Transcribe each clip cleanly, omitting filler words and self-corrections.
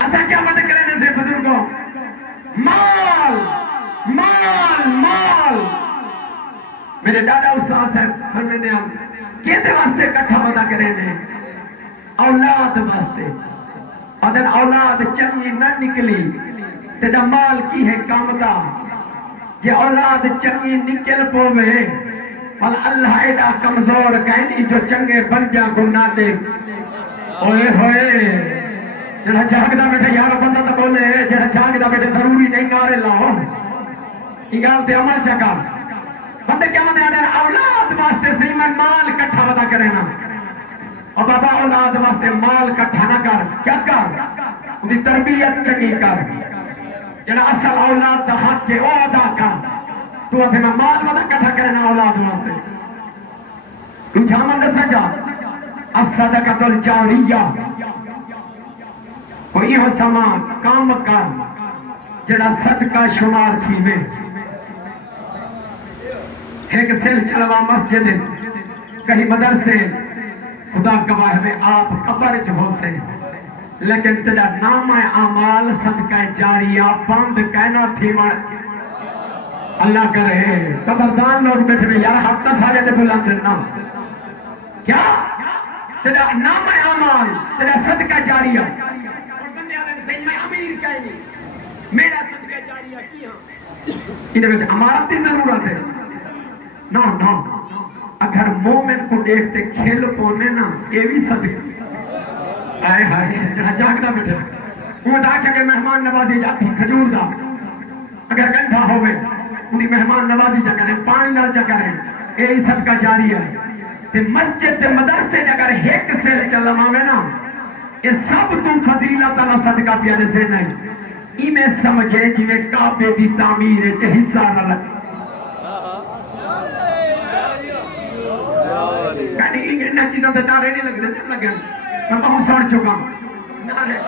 ایسا کیا مت کرنے سے بزرگوں؟ مال مال مال میرے دادا استاد صاحب فرمیندے ہم کہتے واسطے کٹھا پتا کریں نے اولاد واسطے اگر اولاد چنگی نہ نکلی تیرا مال کی ہے کام دا جے اولاد چنگی نکل پوے وال اللہ ایڈا کمزور کہنی جو چنگے بندیاں کو نہ دے اوئے ہوئے جڑا جاگدا بیٹھے یارو بندہ تو بولے جڑا جاگدا بیٹھے ضروری نہیں نعرے لاؤ یہ گل تے عمل چکا بندے کیا مانے آدھے اولاد واسطے صحیح میں مال کٹھا بدا کرے نا اور بابا اولاد واسطے مال کٹھا نہ کر کیا کر انہی تربیت چنگی کر جنہا اصل اولاد دا حق کے او ادا کر تو آدھے میں مال بدا کٹھا کرے نا اولاد واسطے تو جامن دے سجا الصدقۃ الجاریہ کوئی ہو سماج کام کر جڑا صدقہ شمار تھی میں ایک سیل چلوا مسجد کہیں مدرسے خدا گواہ میں آپ قبر جو ہو سے لیکن تیرا نام اعمال صدقہ جاریہ بند کہنا تھی اللہ کرے قبردان لوگ بیٹھے میں یار ہفتہ سارے دے بلند دینا کیا تیرا نام اعمال تیرا صدقہ جاریہ اور بندے آدھے صحیح میں امیر کہنی میرا صدقہ جاریہ کیا انہیں بیچ امارت دی ضرورت ہے نا نا اگر مومن کو دیکھتے کھیل پونے نا یہ بھی صدقہ آئے ہائے جہاں جاگدہ بیٹھے وہ جاکے کہ مہمان نوازی جاتی کھجور دا اگر گندھا ہوئے انہی مہمان نوازی جا کریں پانی نال جا کریں یہ صدقہ جاری ہے تے مسجد تے مدرسے جگر ایک سیل چلا ماوے نا یہ سب تو فضیلت اللہ صدقہ پیانے سے نہیں ای میں سمجھے جی میں کعبے دی تعمیر ہے تے حصہ نہ لگ کہنی انہا چیزوں تے نعرے نہیں لگ رہے لگے میں بہت سڑ چکا نعرے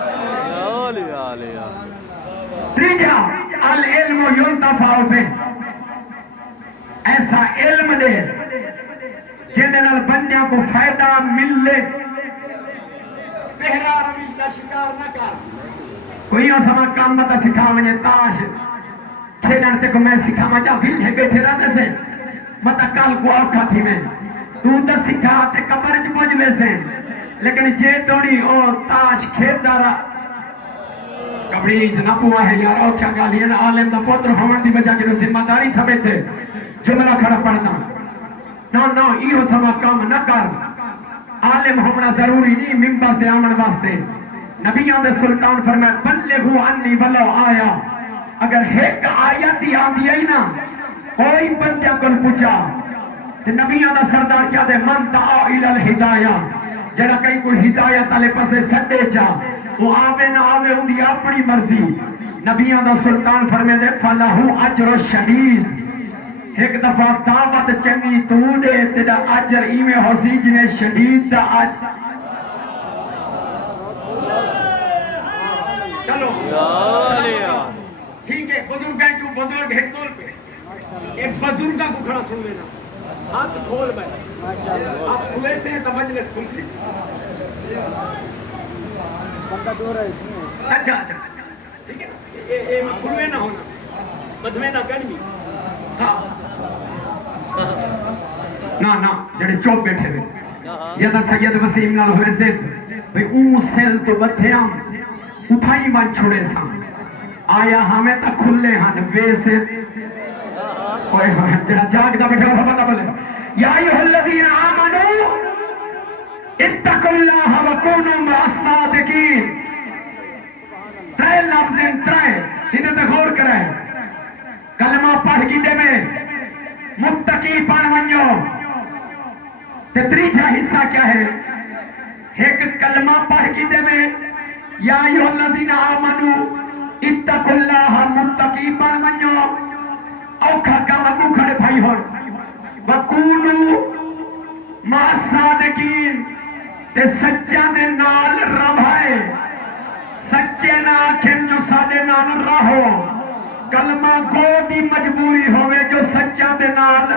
تریجا العلم ينتفع به ایسا علم دے جنہاں بندیاں کو فائدہ ملے پہرا رویش کا شکار نہ کر کوئی آسما کام مطا سکھا مجھے تاش کھیلن تے کو میں سکھا مجھا بھل ہے بیٹھے رہنے سے مطا کال کو آکھا تھی میں تو تا سکھا تے کمرج مجھ میں سے لیکن جے توڑی او تاش کھیل دارا کبری جناب ہوا ہے یار او کیا گالی ہے عالم دا پوتر ہمن دی بجا کے ذمہ داری سمیتے جملہ کھڑا پڑھنا نا ایہو سما کام نہ کر عالم ہونا ضروری نہیں ممبر تے آمن واسطے نبیان دے سلطان فرمائے بلغو انی ولو آیا اگر ایک آیت ہی آن دیا ہی نا کوئی بندیا کن پوچھا تے نبیان دا سردار کیا دے من دعا الالہدایہ جڑا کہیں کوئی ہدایت علی پسے سٹے چا وہ آوے نہ آوے ان دی اپنی مرضی نبیان دا سلطان فرمائے دے فَلَهُ عَجْرُ الشَّهِيدِ ایک دفعہ دعوت چنگی تو دے تیرا عجر ایمیں حسی جنہیں شہید دا عجر چلو ٹھیک ہے بزرگ ہیں جو بزرگ ہے دول پہ ایک بزرگا کو کھڑا سن لینا ہاتھ کھول بھائی آپ کھلے سے ہیں تو مجلس کھل سی اچھا ٹھیک ہے یہ میں کھلوے نہ ہونا مدھوے نہ کرنی نا جڑے چوپ بیٹھے ہوئے یہ تا سید وسیم نال ہوئے زد بھئی اون سیل تو بدھے ہم اتھائی من چھوڑے سا آیا ہمیں تا کھلے ہن ویسے جڑا جاگ دا بیٹھے ہوئے پتہ بولے یا ایوہ الذین آمنوا اتقوا اللہ وکونوا مع الصادقین ترے لفظیں ترے ہنے تے غور کریں کلمہ پڑھ کی دے میں متقی پڑھ ونجو تے تریجا حصہ کیا ہے ایک کلمہ پڑھ کی دے میں یا ایوہ الذین آمنوا اتقوا اللہ متقی پڑھ ونجو اوکھا کام اگو کھڑے بھائی ہون وکونوا مع الصادقین تے سچا دے نال رہائے سچے نہ آکھیں جو سادے نال رہو کلمہ کو دی مجبوری ہوئے جو سچا دے نال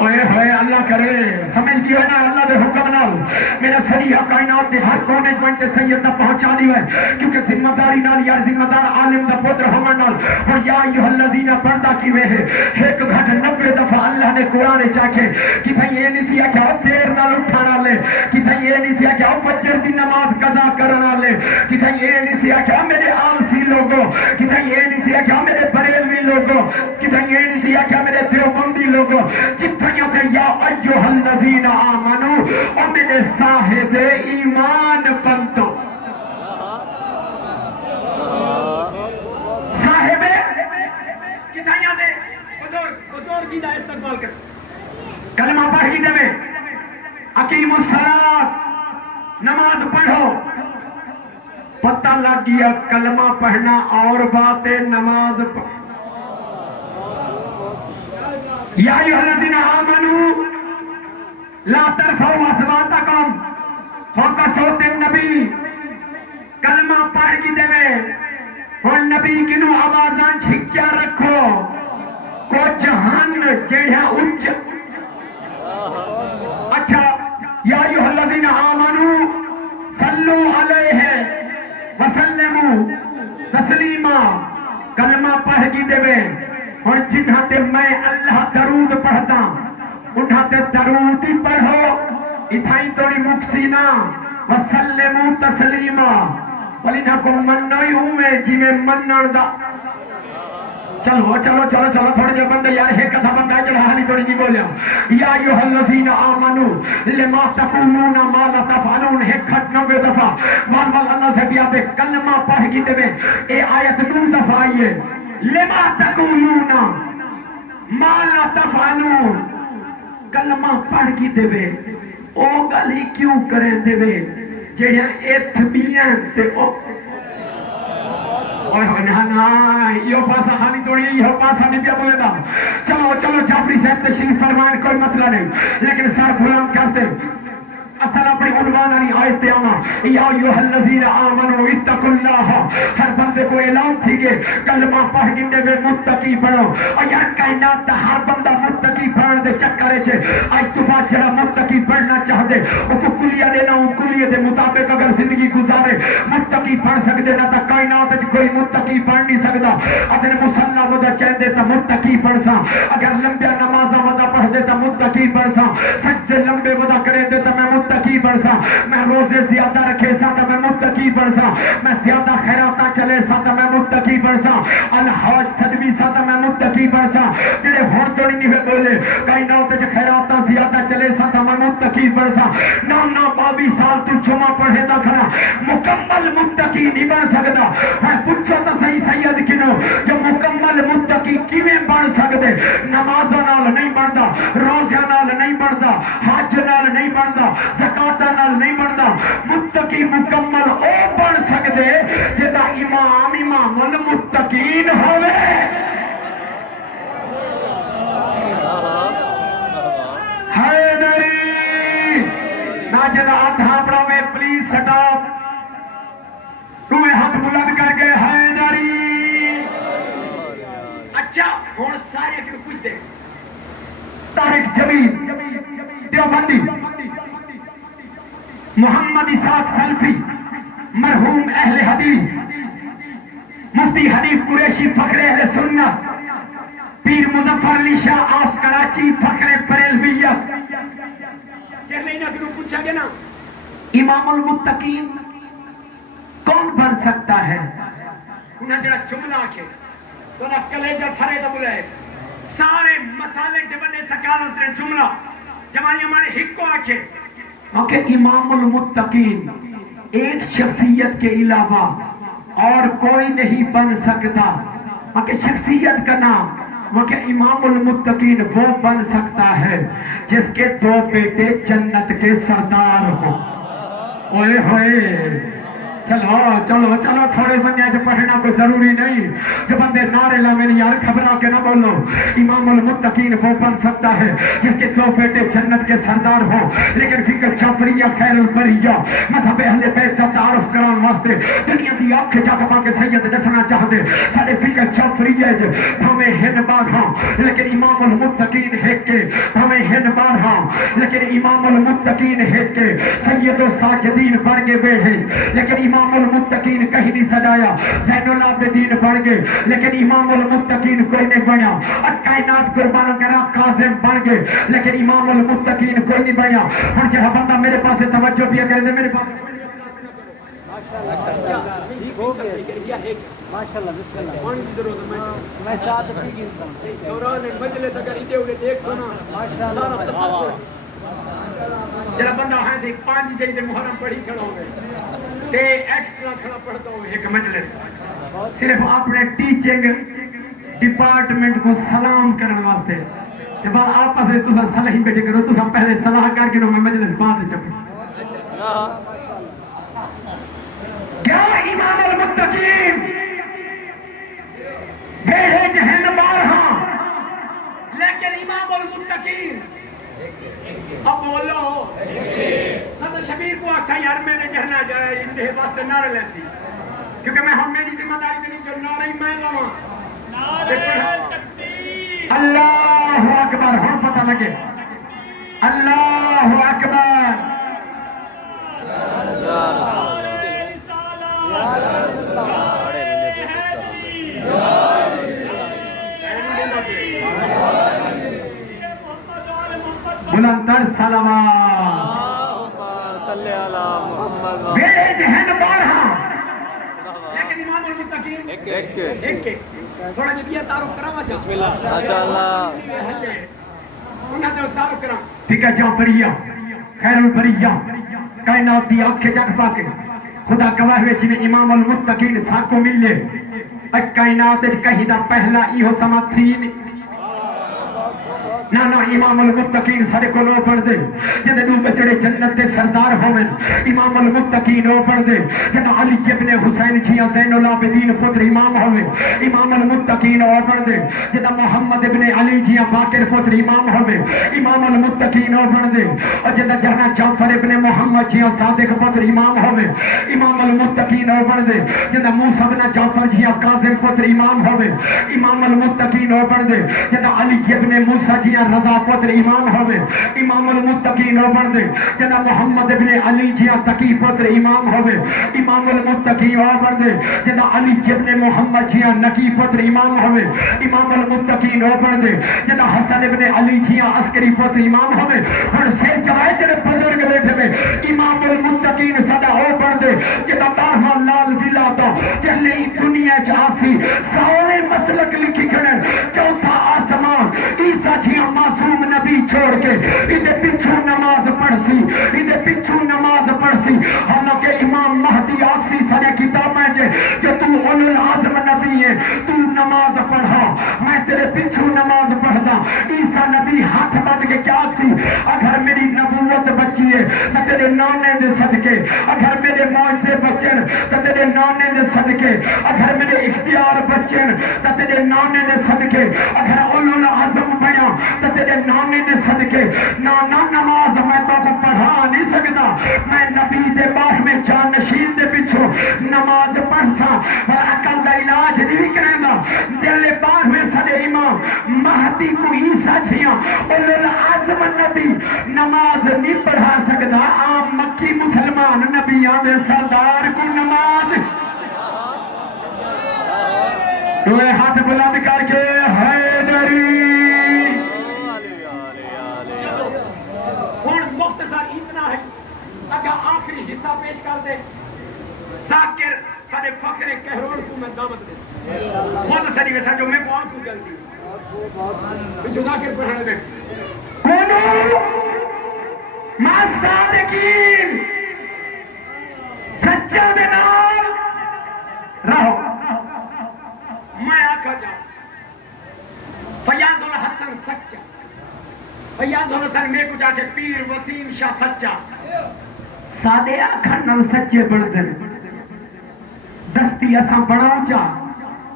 اوئے ہوئے اللہ کرے سمجھ گیا نا اللہ دے حکم نال میرا سریعہ کائنات دے ہر کونے جوانتے سید دا پہنچا دی ہوئے کیونکہ ذمہ داری نال یار ذمہ دار عالم دا پتر ہمیں نال اور یا ایوہ الذین پردہ کی وے ہے ایک گھٹ 90 دفعہ اللہ نے قرآن چاکے کہ تھا یہ نہیں سیا کہ دیر نال اٹھانا لے کہ تھا یہ نہیں سیا کہ فجر دی نماز قضا کرنا لے کہ تھا یہ نہیں سیا کہ میرے آلسی لوگوں کہ تھا یہ نہیں سیا کہ میرے بریلوی لوگوں کہ تھا یہ نہیں سیا کہ میرے دیوبندی لوگوں جتھا یا ایوہ الذین آمنو اور میرے صاحب ایمان بنتو صاحب کتھائیاں دے بزرگ کی دا استقبال کر کلمہ پڑھ گی دے میں اقیم الصلاۃ نماز پڑھو پتہ لگ گیا کلمہ پڑھنا اور باتیں نماز پڑھ یا ایوہ الذین آمنو لا ترفعوا اصواتکم فوق صوت النبی کلمہ پڑھ کی دے میں اور نبی کنو آوازاں چھکیا رکھو کو جہان جیڑا اچ اچھا یا ایوہ الذین آمنو صلو علیہ وسلموا تسلیما کلمہ پڑھ کی دے میں اور جنہاں تے میں اللہ درود پڑھتا انہاں تے درود ہی پڑھو اتھائی توڑی مکسینا وسلمو تسلیما ولینا کو مننوی ہوں میں جی میں منن دا چلو تھوڑے جو بندے یار ایک کتھا بندہ جڑا حالی توڑی نہیں بولیا یا ایوہ الذین آمنو لما تقولون ما لا تفعلون ایک کھٹ 90 دفعہ وان اللہ سے بیا دے کلمہ پڑھ کی دے میں اے آیت 2 دفعہ آئیے لما تقولون ما لا تفعلون کلمہ پڑھ کی دے وے او گلی کیوں کریں دے وے جیڑیاں ایتھبیاں تے او نا یہ پاسا خانی توڑی یہ پاسا نہیں پیا بولے دا چلو جعفری صاحب تشریف فرمائیں کوئی مسئلہ نہیں لیکن سر بلند کرتے اصل اپنی عنوان آنی آیت آما یا ایوہ الذین آمنوا اتقوا اللہ ہر بندے کو اعلان تھی کہ کلمہ پڑھ گندے میں متقی بڑھو اور یار کائنات تا ہر بندہ متقی بڑھن دے چکرے چھے آج تو بات جڑا متقی بڑھنا چاہ دے وہ کو کلیہ دینا ہوں کلیہ دے مطابق اگر زندگی گزارے متقی بڑھ سکتے نہ تا کائنات اچھ کوئی متقی بڑھ نہیں سکتا اگر مسلح ودا چاہ دے تا متقی بڑھ سا اگر لمبیا نمازہ ودا پڑھ دے تا متقی بڑھ سا سجدے لمبے ودا کرے دے تا میں متقی بڑھ سا میں روزے زیادہ رکھے سا تا میں متقی بڑھ سا میں زیادہ خیراتہ چلے سا تا میں متقی بڑھ سا الحاج صدوی سا تا میں متقی بڑھ سا جڑے ہون توڑی نہیں ہوئے بولے کائنات جو خیراتہ زیادہ چلے سا تا میں متقی بڑھ سا نا 22 سال تو جمعہ پڑھے دا کھنا مکمل متقی نہیں بڑھ سکتا ہے پوچھو تا صحیح سید کنو جو مکمل متقی کیویں بڑھ سکتے نمازہ نال نہیں بڑھدا روزہ نال نہیں بڑھدا حج نال نہیں بڑھدا زکاة نال نہیں بڑھدا متقی مکمل او بڑھ سکتے جدا امام المتقین ہوئے حیدری ناجدہ آدھا پڑھاوے پلیز سٹاپ روئے ہاتھ بلند کر کے حیدری اچھا ہون سارے اگر کچھ دے طارق جمیل دیوبندی محمد اسحاق سلفی مرحوم اہل حدیث مفتی حنیف قریشی فخر اہل سنت پیر مظفر علی شاہ آف کراچی فخر بریلویہ چہرلینا کنو پوچھا گیا نا امام المتقین کون بن سکتا ہے انہیں جڑا جملہ آکھے تو نہ کلیجہ تھرے دا بلے سارے مسالک دے بندے سکالت دے جملہ جمانی ہمارے ہک کو آکھے کہ امام المتقین ایک شخصیت کے علاوہ اور کوئی نہیں بن سکتا کہ شخصیت کا نام کہ امام المتقین وہ بن سکتا ہے جس کے 2 بیٹے جنت کے سردار ہوں اوئے ہوئے چلو تھوڑے بندے جو پڑھنا کوئی ضروری نہیں جو بندے نعرے لامن یار گھبرا کے نہ بولو امام المتقین وہ بن سکتا ہے جس کے 2 بیٹے جنت کے سردار ہوں لیکن فکر جعفریہ خیر البریہ مذہب اہل بیت کا تعارف کران واسطے دنیا دی اکھ جگ پا کے سید دسنا چاہتے ساڈے فقہ جعفری ہے بھاویں ہن بارہاں لیکن امام المتقین ہے کہ بھاویں ہن بارہاں لیکن امام المتقین ہے کہ سید الساجدین بن گئے بیٹھے لیکن امام المتقین کہیں نہیں سجایا زین العابدین بن گئے لیکن امام المتقین کوئی نہیں بنیا اور کائنات قربان کرا قاسم بن گئے لیکن امام المتقین کوئی نہیں بنیا ہن جہاں بندہ میرے پاس توجہ پیا کرے میرے پاس ماشاءاللہ بسم اللہ پانی کی ضرورت ہے میں چاہتا ہوں کہ انسان دوران مجلس اگر ادے اڑے دیکھ سنا سارا تصور جڑا بندہ ہے سی 5 جے دے محرم پڑھی کھڑا ہوے تے ایکسٹرا کھڑا پڑھتا ہو ایک مجلس صرف اپنے ٹیچنگ ڈپارٹمنٹ کو سلام کرنے واسطے تے بعد آپس میں تساں صلاح ہی بیٹھے کرو تساں پہلے صلاح کر کے میں مجلس بعد چپ کیا امام المتقین بیڑے جہن بارہاں لیکن امام المتقین اب بولو حضرت شبیر کو اکسا یار میں نے جہنا جائے اندھے واسطے نعرہ لیسی کیونکہ میں ہم میری ذمہ داری دینی جو نعرہ ہی میں لوں اللہ اکبر ہم پتہ لگے اللہ اکبر بلندر صلوات صلی اللہ محمد بیڑے جہن بارہاں لیکن امام المتقین ایک تھوڑا جبیہ تعارف کراما چاہتا بسم اللہ ماشاءاللہ انہاں جو تعارف کرام فقہ جعفریہ خیر البریہ کائنات دی آنکھیں جگ پا کے خدا گواہ ہوئے جنہیں امام المتقین ساکو ملے کائنات کہیں دا پہلا ایہو سما تھی نہ امام المتقین سارے کو لو پڑھ دے جنہیں دو بچڑے جنت دے سردار ہوئن امام المتقین لو پڑھ دے جنہیں علی ابن حسین جیاں زین العابدین پتر امام ہوئے امام المتقین لو پڑھ دے جنہیں محمد ابن علی جیاں باقر پتر امام ہوئے امام المتقین لو پڑھ دے اور جنہیں جہنا جعفر ابن محمد جیاں صادق پتر امام ہوئے امام المتقین لو پڑھ دے جنہیں موسیٰ ابن جعفر جیاں قاسم پتر امام ہوئے امام المتقین لو پڑھ دے جنہیں علی ابن موسیٰ جیاں رضا پتر امام ہوئے امام المتقین ہو بڑھ دے جنہ محمد ابن علی جیاں تقی پتر امام ہوئے امام المتقین ہو بڑھ دے جنہ علی ابن محمد جیاں نقی پتر امام ہوئے امام المتقین ہو بڑھ دے جنہ حسن ابن علی جیاں عسکری پتر امام ہوئے اور سیر چوائے جنہ بزرگ بیٹھے میں امام المتقین صدا ہو بڑھ دے جنہ بارہاں لال ولاتا چلے دنیا چاسی سارے مسلک لکھی کھڑے چوتھا آسمان عیسیٰ جیاں معصوم نبی چھوڑ کے ادھے پچھو نماز پڑھ سی ادھے پچھو نماز پڑھ سی حالانکہ امام مہدی آکسی سارے کتاب ہے کہ تو اولو العظم نبی ہے تو نماز پڑھا میں تیرے پچھو نماز پڑھدا عیسیٰ نبی ہاتھ بد کے کیا آکسی اگر میری نبوت بچی ہے تو تیرے نانے دے صدقے اگر میرے معجزے بچن تو تیرے نانے دے صدقے اگر میرے اختیار بچن تو تیرے نانے دے صدقے اگر اولو العظم بڑھا تو تیرے نانے دے صدقے نانا نماز میں تو کو پڑھا نہیں سکتا میں نبی دے باہ میں جانشین دے پچھو نماز پڑھ سا پر عقل دا علاج نہیں کریں دا دل باہ میں صدے امام مہدی کو عیسیٰ جیاں اولو العظم نبی نماز نہیں پڑھا سکتا عام مکی مسلمان نبیان دے سردار کو نماز دوئے ہاتھ بلند کر کے حیدری آخری حصہ پیش کر دے ذاکر سارے فخر کہرون کو میں دعوت دے خود سری ویسا جو میں بہت کو جلدی جو ذاکر پڑھانے بیٹھ کونو ما صادقین سچا میں نام رہو میں آکھا جاؤں فیاض الحسن سچا فیاض الحسن میں کچھ آکے پیر وسیم شاہ سچا سادے آکھن نل سچے بڑھ دن دستی اساں بڑھاؤں چا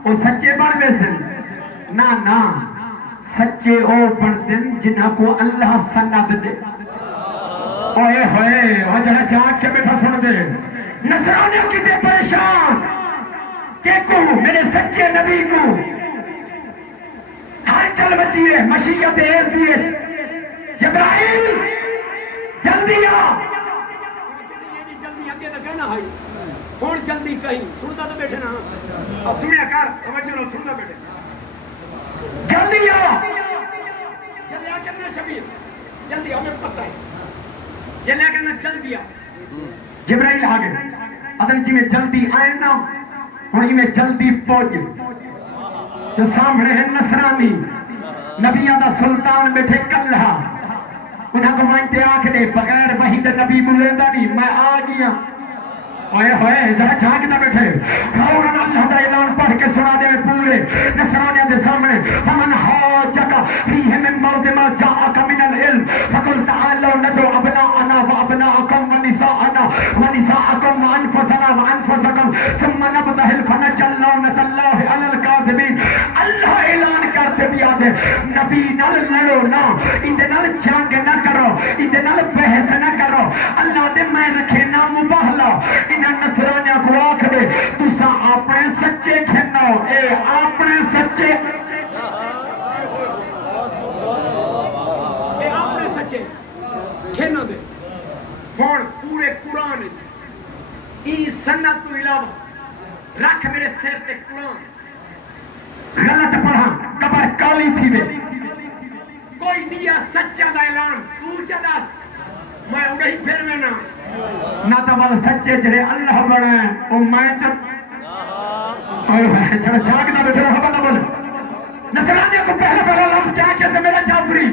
او سچے بڑھ بیسن نا سچے او بڑھ دن جنہاں کو اللہ سند دے اوئے ہوئے او جڑا جاگ کے بیٹھا سن دے نصرانیوں کی تے پریشان کہ کو میرے سچے نبی کو ہاں چل بچیے مشیت ایز دیے جبرائیل جلدی آ جلدی اگے تو کہنا ہے کون جلدی کہیں سنتا تو بیٹھے نا سنیا کر توجہ نہ سنتا بیٹھے جلدی آ جلدی آ کہنا شبیر جلدی ہمیں پتہ ہے یہ لے کہنا جلدی آ جبرائیل آگے ادھر جی میں جلدی آئے نا ہونی میں جلدی پہنچ جو سامنے ہیں نصرانی نبیوں دا سلطان بیٹھے کلہا انہاں کو مانتے آکھنے بغیر وحی دے نبی بلیندہ نہیں میں آ گیا اوئے ہوئے ذرا جھانکتا بیٹھے فوراً اللہ دا اعلان پڑھ کے سنا دے میں پورے نصرانیہ دے سامنے فمن حاجک فیہ من بعد ما جاءک من العلم فقل تعالوا ندعو ابناءنا وابناءکم ونساءنا ونساءکم وانفسنا وانفسکم ثم نبتہل فنجعل لعنۃ اللہ علی الکاذبین اللہ اعلان کرتے بھی آدھے نبی نال لڑو نا اندے نال جنگ نہ کرو اندے نال بحث نہ کرو اللہ دے میں رکھے نا مباہلا نصرانیہ کو آکھ دے تُسا اپنے سچے کھناؤ اے اپنے سچے کھینا دے ہون پورے قرآن ای سنت تو علاوہ رکھ میرے سیر تے قرآن غلط پڑھا قبر کالی تھی بے کوئی دیا سچا دا اعلان تو چداس میں اڑائی پھر میں نا نہ تو بل سچے جڑے اللہ بڑھے او میں چت جڑا جھاگنا بیٹھے رہا بنا بول نصرانیہ کو پہلا لفظ کیا کیا سے میرا جعفری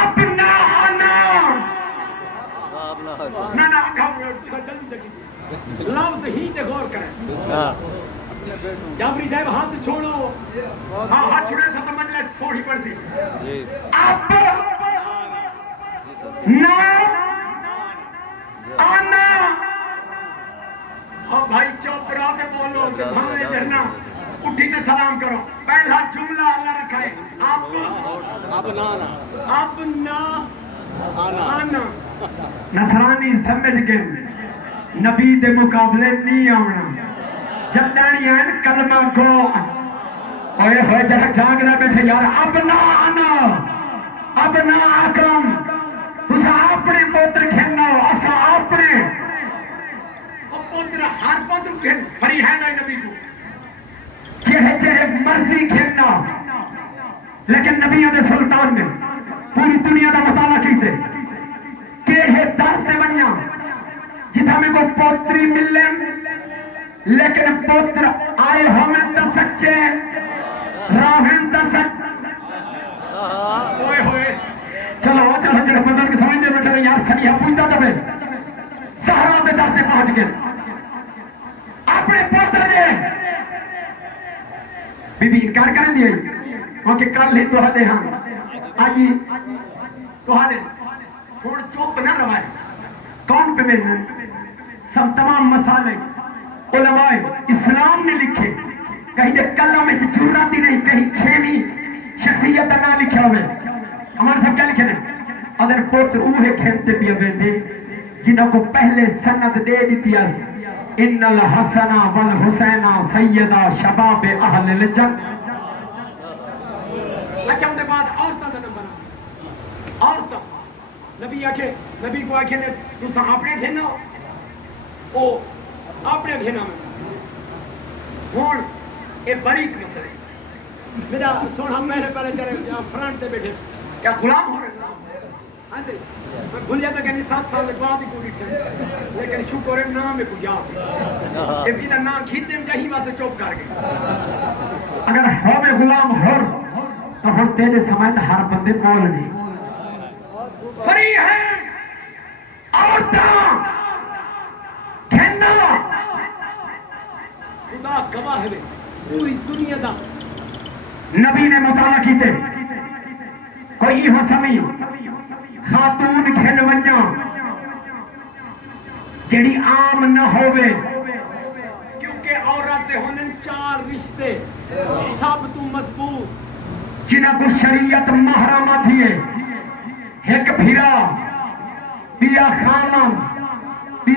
اپنا آنا نا جلدی جلدی لفظ ہی تے غور کریں جعفری صاحب ہاتھ چھوڑو ہاں ہاتھ چھوڑے سا تو مجلس سوڑی پڑ سی اب نا آنا اور بھائی چوپ راتے بولو کہ بھائی درنا اٹھی تے سلام کرو پہلا جملہ اللہ رکھا ہے اپنا آنا نصرانی سمجھ گئے نبی دے مقابلے نہیں آونا جب دانی ہیں کلمہ کو اوئے ہوئے جڑا جاگنا بیٹھے یار ابنا آنا ابنا آکم تسا اپنے پوتر کھیلنا ہو اسا اپنے پوتر ہر پوتر کھیل فری ہے نا نبی کو چہے مرضی کھیلنا لیکن نبیوں دے سلطان نے پوری دنیا دا مطالعہ کیتے کیڑے درد دے بنیا جتھا میں کو پوتری ملے لیکن پوتر آئے ہمیں تا سچے راہن تا سچ ہوئے ہوئے چلو چلو جڑے بزرگ سمجھتے بیٹھے یار سنیہ پوچھتا دبے سہرہ دے جاتے پہنچ گئے اپنے پوتر نے بی بی انکار کریں دیئے وہاں کہ کل ہی تو حدے ہاں آجی تو حدے تھوڑ چوپ نہ روائے کون پہ میں سب تمام مسالے علماء اسلام نے لکھے کہیں دے کلہ میں جھوراتی نہیں کہیں چھویں شخصیت نہ لکھا ہوئے ہمارے سب کیا لکھے ہیں اگر پوتر اوہے کھینتے بھی ابے دے جنہوں کو پہلے سند دے دیتی از ان الحسن والحسین سیدہ شباب اہل الجن اچھا ان کے بعد عورتہ دا نمبر عورتہ نبی آکھے نبی کو آکھے نے دوسرا اپنے کھینا او اپنے کھینا میں ہون اے بریک مسئلے میرا سونا میرے پہلے چلے فرانٹ تے بیٹھے کیا غلام ہو رہے ہاں سی میں بھول جاتا کہ نہیں 7 سال لگوا دی پوری ٹھن لیکن شکر ہے نام میں کوئی یاد اے بھی نام کھیتے میں جاہی واسطے چوپ کر گئے اگر ہو میں غلام ہر تو ہر تیرے سمائے تو ہر بندے بول نہیں فری ہے عورتاں کھینا خدا گواہ ہے پوری دنیا دا نبی نے مطالعہ کیتے کوئی ہو سمی خاتون کھیل ونجا جڑی عام نہ ہوئے کیونکہ عورت ہونن 4 رشتے سب تو مضبوط جنہ کو شریعت محرمہ تھیے ایک بھیرا بیا خامن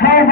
100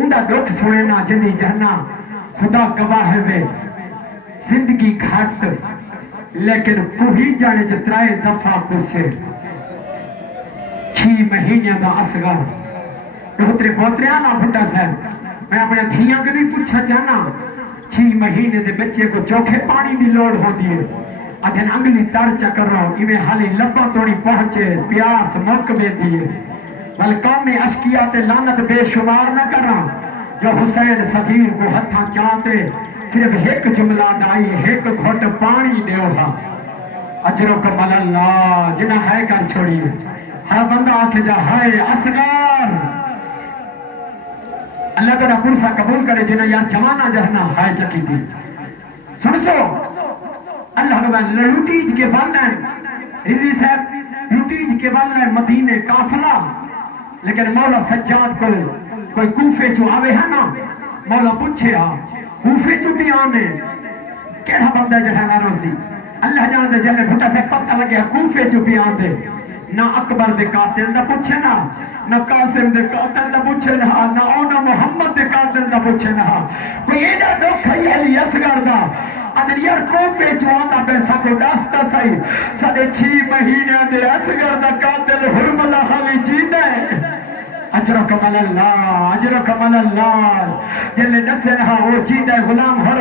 اوندا دکھ سنے نا جنی جہنا خدا گواہ ہے زندگی گھٹ لیکن کوئی جانے جترائے دفعہ کسے 6 مہینے دا اصغر روترے بوترے آنا بھٹا صاحب میں اپنے دھیاں کے بھی پوچھا چاہنا 6 مہینے دے بچے کو چوکھے پانی دی لوڑ ہو دیئے ادھن انگلی تر چکر رہو ایویں حالی لبا توڑی پہنچے پیاس موک میں دیئے بل قوم اشکیات لانت بے شمار نہ کر رہا جو حسین صغیر کو ہتھاں چاہتے صرف ایک جملہ دائی ایک گھوٹ پانی دیو ہا اجرکم اللہ جنہ ہے کر چھوڑیے ہر بندہ آکھے جا ہائے اصغر اللہ تعالیٰ پرسا قبول کرے جنہ یار جوانہ جہنا ہائے چکی تھی سن سو اللہ کے بعد لوٹیج کے بلنے رضی صاحب لوٹیج کے بلنے مدینے کافلہ لیکن مولا سجاد کو کوئی کوفے چو آوے ہے نا مولا پوچھے کوفے چو بھی آنے کیڑا بندہ جہاں نہ روزی اللہ جان دے جلے بھٹا سے پتہ لگیا کوفے چو بھی آنے نہ اکبر دے قاتل دا پوچھے نہ قاسم دے قاتل دا پوچھے نہ اونا محمد دے قاتل دا پوچھے نہ کوئی ایڈا دکھ ہے علی اصغر دا اگر یار کوفے چو آنا پیسا کو داستا سائی سادے 6 مہینے دے اصغر دا قاتل حرملہ خالی جیدہ ہے اجرکم اللہ جلے نسے رہا وہ جیدہ غلام ہر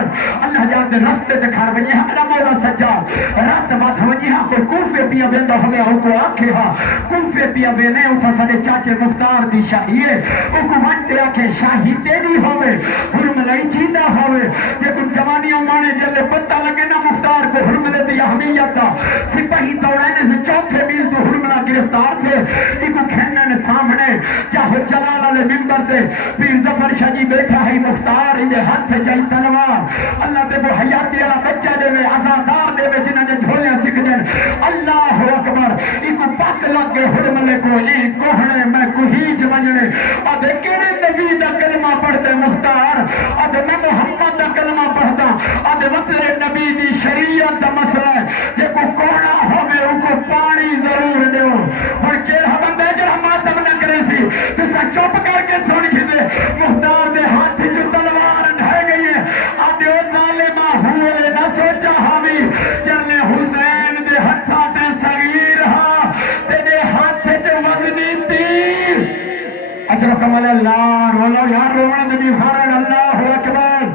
اللہ جان دے رستے دکھار بنی ہاں میرا مولا سجاد رات بات ہوئی ہاں کوئی کوفے پیا بیندہ ہمیں ہوں کو آنکھے ہاں کوفے پیا بینے اتھا سارے چاچے مختار دی شاہیے او کو مانتے آکے شاہی تیری ہوئے حرملائی جیدہ ہوئے جے کچھ جوانیوں مانے جلے پتہ لگے نا مختار کو حرملے دی اہمیت دا سپاہی دوڑینے سے چوتھے میل تو حرملہ گرفتار تھے ایکو کھیننے نے سامنے چاہو جلال علیہ ممبر دے پیر ظفر شاہ جی بیٹھا ہے مختار انہیں ہاتھ جائی تلوار اللہ دے وہ حیاتی علا بچہ دے میں عزادار دے میں جنہاں نے جھولیاں سکھ دیں اللہ اکبر ایکو پاک لگ گئے حرملے کو ایک کوہنے میں کوہیج بنجنے آدھے کیڑے نبی دا کلمہ پڑھتے مختار آدھے میں محمد دا کلمہ پڑھتا آدھے وطر نبی دی شریعت دا مسئلہ ہے جے کو کونا ہوئے ان کو پانی ضرور دیو اور کیڑا بندے جو ماتم نہ کرے سی تو سا چوپ کر کے سن کے دے مختار دے ہاتھ جو تلوار ڈھائے گئی ہے آدھے او ظالمہ ہوئے نہ سوچا ہمی جرلے حسین دے ہتھا تے صغیر ہاں تے دے ہاتھ جو وزنی تیر اجرکم اللہ رولو یار رومن دبی بھارن اللہ اکبر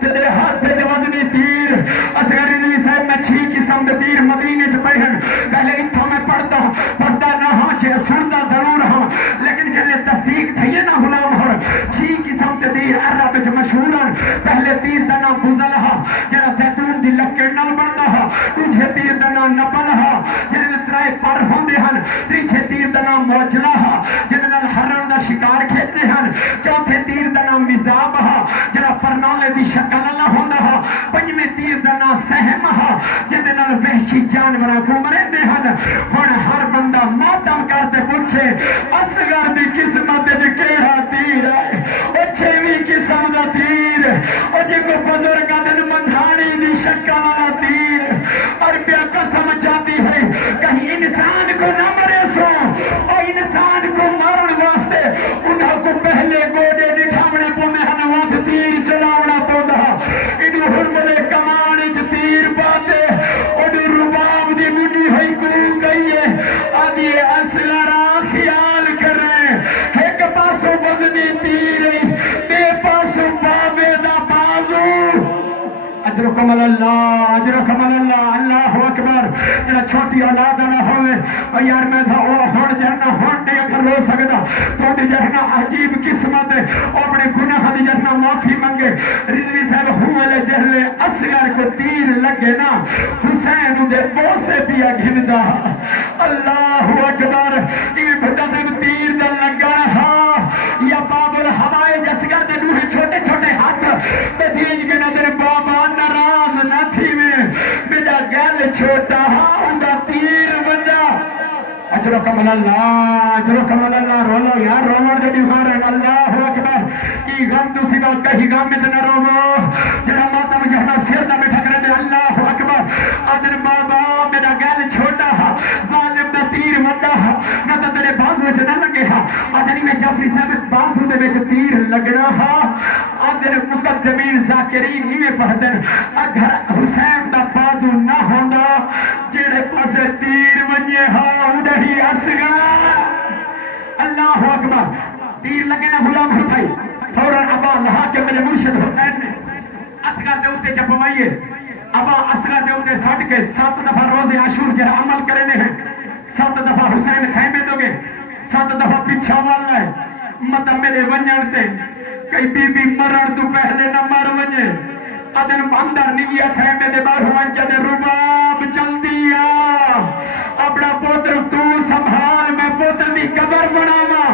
تے دے ہاتھ جو وزنی تیر اصغر رضوی صاحب میں 6 قسم دے تیر مدینے چ پہن پہلے اتھا میں پڑھتا نہ ہاں چھے سنتا ضرور ہاں لیکن جلے تصدیق تھئیے نا غلام ہر 6 قسم تے تیر عرب وچ مشہورن پہلے تیر دا نام بزل ہا جڑا زیتون دی لکڑ نال بندا ہا دوجے تیر دا نام نبل ہا جڑے ترائے پر ہوندے ہن تیجے تیر دا نام موجلا ہا جڑے نال ہرن دا شکار کھیتے ہن چوتھے تیر دا نام مزاب ہا جڑا پرنالے دی شکل اللہ ہوندا ہا پنجویں تیر دا نام سہم ہا جڑے نال وحشی جانوراں کو مرندے ہن ہن ہر بندہ ماتم کرتے پوچھے اصغر دی قسمت دے کیڑا تیر ہے او 6ویں قسم دا تیر او جے کو بزرگاں دے مندھاڑی دی شکل والا تیر اور بیا قسم چاہتی ہے کہیں انسان کو نہ مرے سو اور انسان کو مارن واسطے انہاں کو پہلے گوڑے نٹھاونے پوندے ہن وقت تیر چلاونا پوندا انہوں حرملے کمان وچ تیر پاتے انہوں رباب دی منی ہوئی کو کہیے آدھی اصغرا خیال کر رہے ہیں ایک پاسو وزنی تیر بے پاسو بابے دا بازو اجرکم اللہ اللہ اکبر جنہا چھوٹی اولاد نہ ہوئے اور یار میں تھا وہ ہون جہنا ہون نہیں اتر رو سکتا تو دی جہنا عجیب قسمت ہے اور اپنے گناہ دی جہنا معافی منگے رضوی صاحب ہوئے جہلے اصغر کو تیر لگے نا حسین دے بوسے پیا گھندا اللہ اکبر یہ بھٹا صاحب تیر دا لگا رہا یا باب الحوائی جسگر دے نوہے چھوٹے چھوٹے ہاتھ بدیج کے نظر بابا ناراض نہ تھی میں میرا گل چھوٹا ہاں اندھا تیر بندہ اجرکم اللہ رولو یار رومر جو دیوار ہے اللہ اکبر ای غم تو سوا کہیں غم میں نہ رومو جڑا ماتم جہنا سیر نہ بیٹھا کرے دے اللہ اکبر آدر بابا میرا گل چھوٹا ہاں ظالم نہ تیر بندہ نہ تو تیرے دے بازو وچ نہ لگے ہا آدھنی میں جعفری صاحب بازو دے وچ تیر لگنا ہا آدھن مقدمین ذاکرین ہی میں پڑھدن اگر حسین دا بازو نہ ہوندا جڑے پاسے تیر ونجے ہا اڑہی اصغر اللہ اکبر تیر لگے نا غلام ہو بھائی فوراً ابا لہا کے میرے مرشد حسین نے اصغر دے اوتے چپوائیے ابا اصغر دے اوتے سٹ کے 7 دفعہ روزے عاشور جہاں عمل کرنے ہیں 7 دفعہ حسین خیمے دو گے 7 دفعہ پیچھا والا ہے مطلب میرے ونجن تے کئی بی بی مرن تو پہلے نہ مر ونجے ادن اندر نہیں گیا خیمے دے باہر ونجے دے رباب چل دیا اپنا پوتر تو سنبھال میں پوتر دی قبر بناوا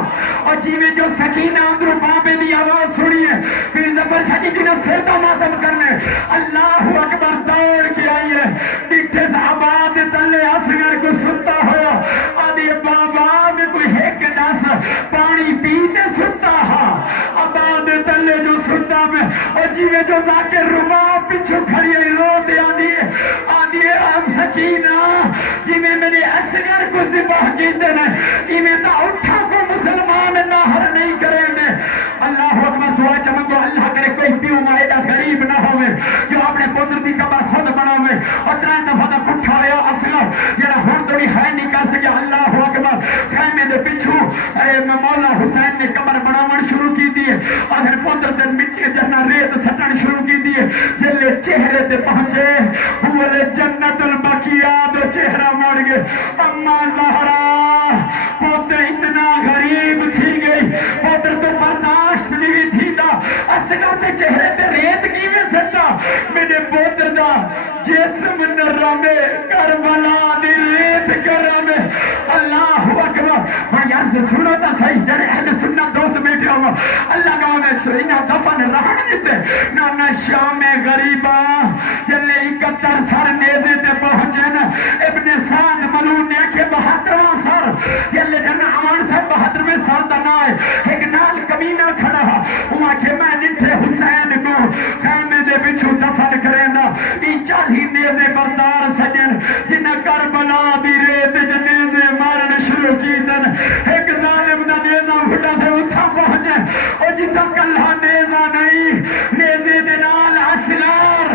اور جیویں جو سکینہ اندروں بابے دی آواز سنیے پھر ظفر شاہ جی نے سر دا ماتم کرنے اللہ اکبر دوڑ کے آئیے ڈٹھے سے آباد تلے اصغر کو ستا ہوا آدھے بابا میں کوئی ایک دس پانی پیتے ستا ہا آباد تلے جو ستا میں اور جیویں جو ذاکر ربا پچھو کھڑی رو دے آدھے ام سکینہ جیویں میرے اصغر کو ذبح کیتے ہیں ایویں تا اٹھا کو مسلمان ناہر نہیں کریں گے اللہ اکبر دعا چمنگو اللہ کرے کوئی پیو مائدہ غریب نہ ہوئے جو اپنے پتر دی قبر خود بناوے اور 3 دفعہ دا کٹھا آیا اصغر جڑا ہن توڑی ہے نہیں کر سکے اللہ اکبر خیمے دے پچھو مولا حسین نے قبر بناون شروع کی دیئے اگر پتر دے مٹی جہنا ریت سٹن شروع کی دیئے جلے چہرے تے پہنچے ہوئے جنت البقیات چہرہ مڑ گئے اما زہرا پوتے اتنا غریب تھی گئی پوتر تو برداشت نہیں تھی دا اصغر تے چہرے تے ریت کی میں سٹا میرے پوتر دا جسم نرمے کربلا دی ریت کرمے اللہ اکبر اور یار سے سنو تا صحیح جڑے اہل سنت دوست بیٹھے ہوا اللہ کا انہیں انہا دفن رہن دیتے نہ شام غریبہ جلے 71 سر نیزے تے پہنچے ابن سعد ملون نے کہ 72 سر جلے جنہ امان صاحب 72 سر دنائے ایک نال کمینہ کھڑا ہوا کہ میں نٹھے حسین کو خیمے دے بچھو دفن کریں دا ای 40 نیزے بردار سجن جنہ کربلا دی ریت جنیزے مارن شروع کی دن ایک ظالم دا نیزہ بھٹا سے اتھا پہنچے اور جتا کلہ نیزہ نہیں نیزے دے نال اصغر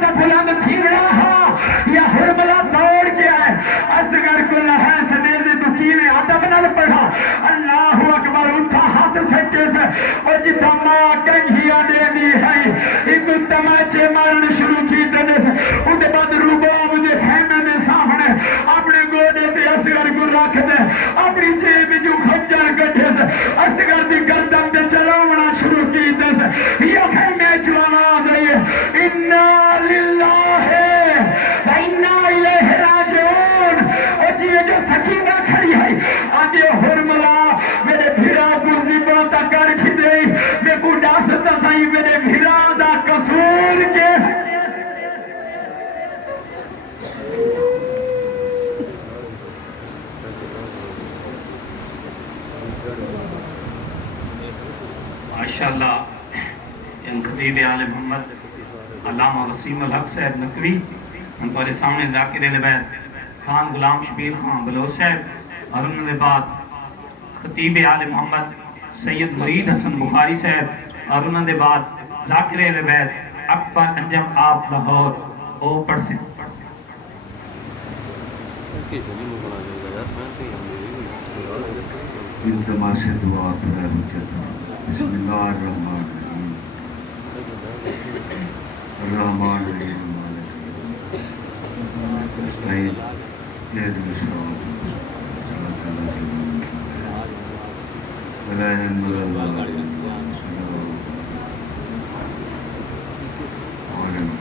دا بلند تھی رہا یا حرملہ دوڑ کے آئے اصغر کو لحیث نیزے تو کیویں عدب نل پڑھا اللہ اکبر اتھا ہاتھ سکتے سے اور جتا ماں کنگھیا دے دی ہے ایک تماچے مارن شروع کی دینے سے اندھے بعد روباب دے خیمے میں سامنے اپنے گوڑے تے اصغر کو رکھ دے اپنی جیب جو خجر گٹھے سے اصغر دی گردن تے چلاونا شروع کی دے سے یہ خیمے جو آواز ہے اِنَّا لِلَّهِ وَإِنَّا إِلَيْهِ راجعون اور جیوے جو سکینہ کھڑی ہے آگے حرملہ میرے بھیرا کو زبا تا کر کھدے میں بوڑا ستا سائی میرے بھیرا دا قصور کے ماشاءاللہ ان خطیب آل محمد علامہ وسیم الحق صاحب نقوی ہمارے سامنے ذاکر البید خان غلام شبیر خان بلوچ صاحب اور انہوں نے بعد خطیب آل محمد سید مرید حسن بخاری صاحب اور انہوں نے بعد ذاکر البید اکبر انجم آپ لاہور او پڑھ سے التماس دعا بسم اللہ الرحمن الرحیم